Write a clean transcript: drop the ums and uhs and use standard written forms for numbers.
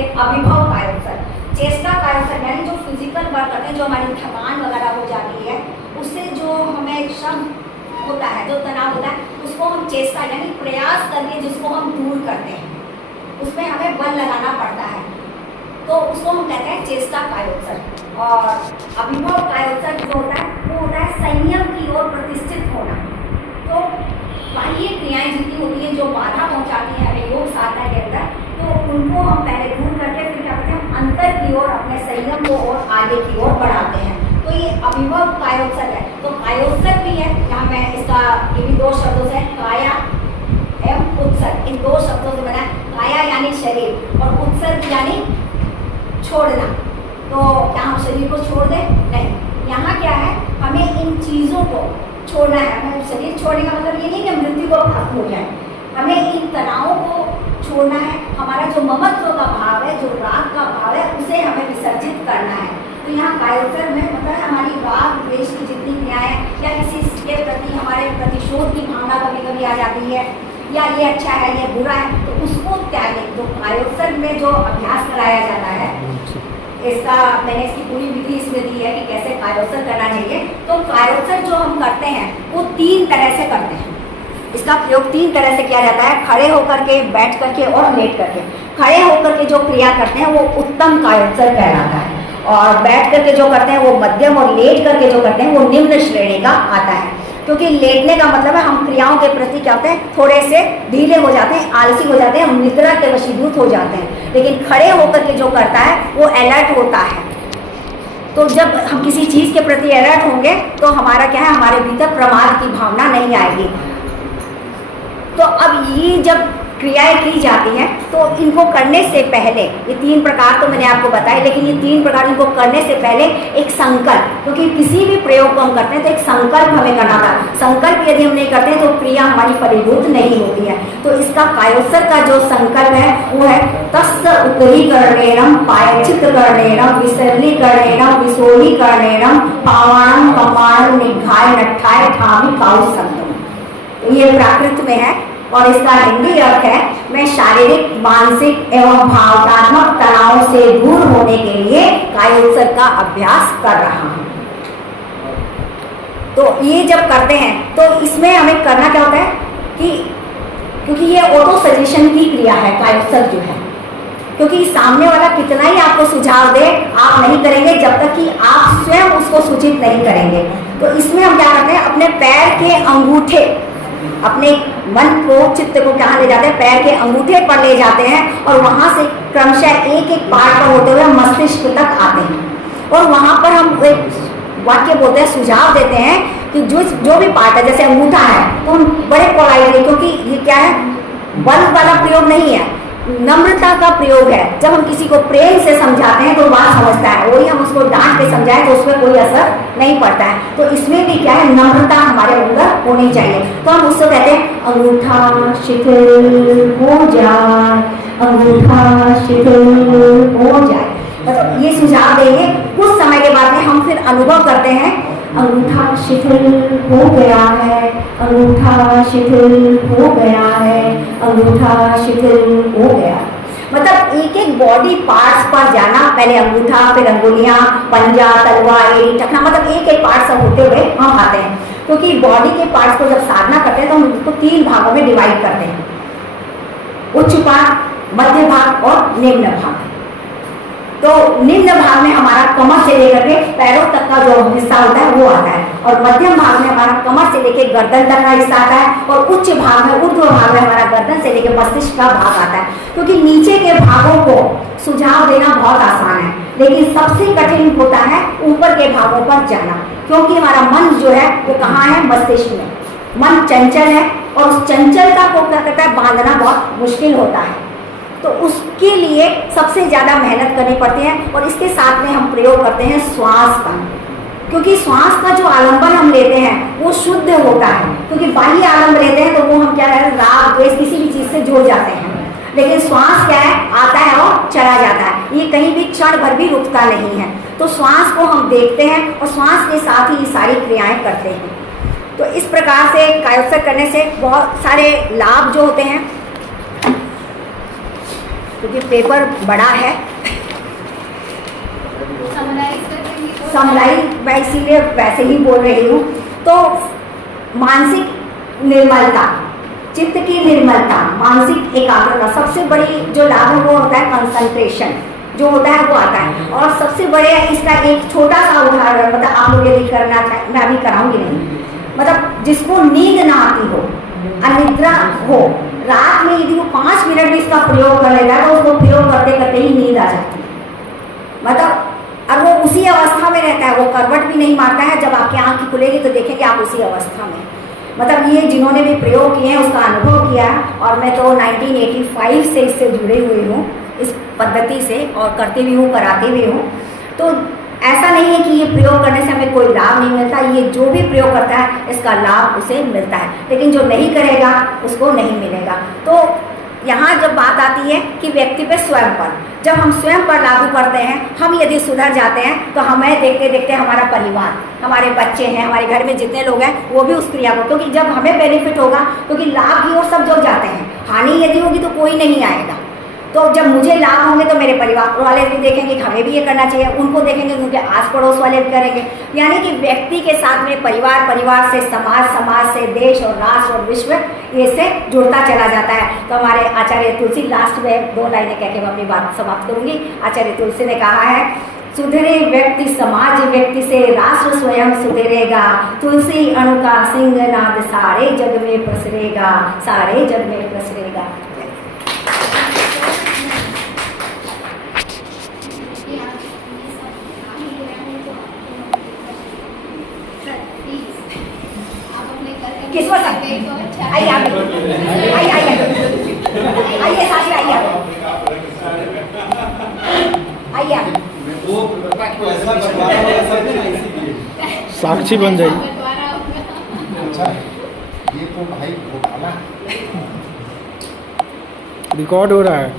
अभिभव कायोत्सर्ग। चेष्टा कायोत्सर्ग यानी जो फिजिकल वर्क करते हैं, जो हमारी थकान वगैरह हो जाती है, उससे जो हमें श्रम होता है, जो तनाव होता है, उसको हम चेष्टा यानी प्रयास करके जिसको हम दूर करते हैं, उसमें हमें बल लगाना पड़ता है, तो उसको हम कहते हैं चेष्टा कायोत्सर्ग। और अभिभव कायोत्सर्ग जो होता है वो होता है संयम की ओर प्रतिष्ठित होना। तो बाह्य क्रियाएं जितनी होती हैं जो बाधा पहुंचाती हैं हमें योग साधना के अंदर, तो उनको हम पहले दूर करके फिर क्या करते हैं, अंतर की ओर अपने संयम को और आगे की ओर बढ़ाते हैं। तो ये अभिभव कायोत्सर्ग है। तो कायोत्सर्ग भी है, यहाँ मैं इसका ये भी दो शब्दों से, काया एवं उत्सर्ग, इन दो शब्दों से बना है। काया यानी शरीर और उत्सर्ग यानी छोड़ना। तो क्या हम शरीर को छोड़ दें? नहीं, यहाँ क्या है, हमें इन चीज़ों को छोड़ना है। हमें शरीर छोड़ने का मतलब ये नहीं कि मृत्यु को प्राप्त हो जाए, हमें इन तनावों को छोड़ना है। हमारा जो ममत्व का भाव है, जो राग का भाव है, उसे हमें विसर्जित करना है। तो यहाँ कायोत्सर्ग में मतलब हमारी राग द्वेष की जितनी क्रियाएं या किसी के प्रति हमारे प्रतिशोध की भावना कभी कभी आ जाती है, या ये अच्छा है ये बुरा है, तो उसको त्यागें। तो कायोत्सर्ग में जो अभ्यास कराया जाता है, इसका मैंने इसकी पूरी विधि इसमें दी है कि कैसे कायोत्सर्ग करना चाहिए। तो कायोत्सर्ग जो हम करते हैं वो 3 तरह से करते हैं। इसका प्रयोग 3 तरह से किया जाता है, खड़े होकर के, बैठ करके और लेट करके। खड़े होकर के जो क्रिया करते हैं वो उत्तम कायोत्सर्ग कहलाता है, और बैठ करके जो करते हैं वो मध्यम, और लेट करके जो करते हैं वो निम्न श्रेणी का आता है। क्योंकि लेटने का मतलब है हम क्रियाओं के प्रति क्या होते हैं, थोड़े से ढीले हो जाते हैं, आलसी हो जाते हैं, हम निद्रा के वशीभूत हो जाते हैं। लेकिन खड़े होकर के जो करता है वो अलर्ट होता है। तो जब हम किसी चीज़ के प्रति अलर्ट होंगे तो हमारा क्या है, हमारे भीतर प्रमाद की भावना नहीं आएगी। तो अब ये जब क्रियाएं की जाती हैं तो इनको करने से पहले, ये 3 प्रकार तो मैंने आपको बताए, लेकिन ये 3 प्रकार इनको करने से पहले एक संकल्प, क्योंकि किसी भी प्रयोग को हम करते हैं तो एक संकल्प हमें करना था। संकल्प यदि हम नहीं करते हैं तो क्रिया हमारी फलीभूत नहीं होती है। तो इसका कायोत्सर्ग का जो संकल्प है वो है तस्य उत्तरीकरणेनम पायचित्तकरणेनम विसरलीकरणेनम विसोलीकरणेनम पावाणम कमाणम निघाय नट्ठाय ठामी काउसंतम। ये प्राकृत में है और इसका हिंदी अर्थ है, मैं शारीरिक, मानसिक एवं भावनात्मक तनाव से दूर होने के लिए कायोत्सर्ग का अभ्यास कर रहा हूँ। तो ये जब करते हैं तो इसमें हमें करना क्या होता है कि, क्योंकि ये ऑटो सजेशन की क्रिया है कायोत्सर्ग जो है, क्योंकि सामने वाला कितना ही आपको सुझाव दे, आप नहीं करेंगे जब तक कि आप स्वयं उसको सूचित नहीं करेंगे। तो इसमें हम क्या करते हैं, अपने पैर के अंगूठे, अपने मन को, चित्त को कहाँ ले जाते हैं, पैर के अंगूठे पर ले जाते हैं, और वहाँ से क्रमशः एक एक पार्ट पर होते हुए मस्तिष्क तक आते हैं। और वहाँ पर हम एक वाक्य बोलते हैं, सुझाव देते हैं कि जो भी पार्ट है, जैसे अंगूठा है तो हम बड़े पोलाइटली, क्योंकि ये क्या है, बल वाला प्रयोग नहीं है, नम्रता का प्रयोग है। जब हम किसी को प्रेम से समझाते हैं तो बात समझता है, वही हम उसको डांट के समझाएं तो उसमें कोई असर नहीं पड़ता है। तो इसमें भी क्या है, नम्रता हमारे अंदर होनी चाहिए। तो हम उससे कहते हैं अंगूठा शिथिल हो जाए, अंगूठा शिथिल हो जाए। तो ये सुझाव देंगे। कुछ समय के बाद में हम फिर अनुभव करते हैं, अंगूठा शिथिल हो गया है, अंगूठा शिथिल हो गया है, अंगूठा शिथिल हो गया। मतलब एक एक बॉडी पार्ट्स पर जाना, पहले अंगूठा, फिर अंगुलियां, पंजा, तलवा, एड़ी, टखना, मतलब एक एक पार्ट सब होते हुए हम आते हैं। क्योंकि बॉडी के पार्ट्स को जब साधना करते हैं तो हम उसको 3 भागों में डिवाइड करते हैं, उच्च भाग, मध्य भाग और निम्न भाग। तो निम्न भाग में हमारा कमर से लेकर के पैरों तक का जो हिस्सा होता है वो आता है, और मध्यम भाग में हमारा कमर से लेकर गर्दन तक का हिस्सा आता है, और उच्च भाग में, ऊर्ध्व भाग में हमारा गर्दन से लेकर मस्तिष्क का भाग आता है। क्योंकि नीचे के भागों को सुझाव देना बहुत आसान है, लेकिन सबसे कठिन होता है ऊपर के भागों पर जाना, क्योंकि हमारा मन जो है वो कहाँ है, मस्तिष्क में। मन चंचल है और उस चंचलता को क्या करता है, बांधना बहुत मुश्किल होता है। तो उसके लिए सबसे ज़्यादा मेहनत करनी पड़ती है, और इसके साथ में हम प्रयोग करते हैं श्वास का, क्योंकि श्वास का जो आलंबन हम लेते हैं वो शुद्ध होता है। क्योंकि बाह्य आलंबन लेते हैं तो वो हम क्या है, राग द्वेष किसी भी चीज़ से जुड़ जाते हैं, लेकिन श्वास क्या है, आता है और चला जाता है, ये कहीं भी क्षण भर भी रुकता नहीं है। तो श्वास को हम देखते हैं और श्वास के साथ ही ये सारी क्रियाएँ करते हैं। तो इस प्रकार से कायोत्सर्ग करने से बहुत सारे लाभ जो होते हैं, क्योंकि पेपर बड़ा है। समराइज मैं इसीलिए वैसे ही बोल रही हूँ। तो मानसिक निर्मलता, चित्त की निर्मलता, मानसिक एकाग्रता, सबसे बड़ी जो लाभ है वो होता है कंसंट्रेशन, जो होता है वो आता है। और सबसे बड़े इसका एक छोटा सा उदाहरण, मतलब आप लोग यदि करना चाहें, मैं अभी कराऊंगी नहीं, मतलब जिसको नींद ना आती हो, अनिद्रा हो, रात में यदि वो 5 मिनट भी इसका प्रयोग कर लेता है तो उसको प्रयोग करते करते ही नींद आ जाती है। मतलब और वो उसी अवस्था में रहता है, वो करवट भी नहीं मारता है। जब आपकी आँख खुलेगी तो देखेंगे आप उसी अवस्था में। मतलब ये जिन्होंने भी प्रयोग किए हैं उसका अनुभव किया है। और मैं तो 1985 से इससे जुड़े हुई हूँ, इस पद्धति से, और करती भी हूँ, कराती भी हूँ। तो ऐसा नहीं है कि ये प्रयोग करने से हमें कोई लाभ नहीं मिलता, ये जो भी प्रयोग करता है इसका लाभ उसे मिलता है, लेकिन जो नहीं करेगा उसको नहीं मिलेगा। तो यहाँ जब बात आती है कि व्यक्ति पे स्वयं पर, जब हम स्वयं पर लागू करते हैं, हम यदि सुधर जाते हैं तो हमें देखते देखते हमारा परिवार, हमारे बच्चे हैं, हमारे घर में जितने लोग हैं वो भी उस क्रिया को, क्योंकि जब हमें बेनिफिट होगा, क्योंकि लाभ की ओर सब जुड़ जाते हैं, हानि यदि होगी तो कोई नहीं आएगा। तो जब मुझे लाभ होंगे तो मेरे परिवार वाले भी देखेंगे कि हमें भी ये करना चाहिए, उनको देखेंगे, उनके आस पड़ोस वाले भी करेंगे। यानी कि व्यक्ति के साथ में परिवार, परिवार से समाज, समाज से देश और राष्ट्र और विश्व, ये से जुड़ता चला जाता है। तो हमारे आचार्य तुलसी, लास्ट में 2 लाइनें कह के मैं अपनी बात समाप्त करूंगी। आचार्य तुलसी ने कहा है, सुधरे व्यक्ति समाज व्यक्ति से राष्ट्र स्वयं सुधरेगा, तुलसी अणु का सिंहनाद सारे जग में प्रसरेगा, सारे जग में प्रसरेगा। किस वक्त आइए, आइए आइए आइए साथी, आइए आइए साक्षी बन जाएगी। अच्छा, ये तो भाई वो खाना रिकॉर्ड हो रहा है।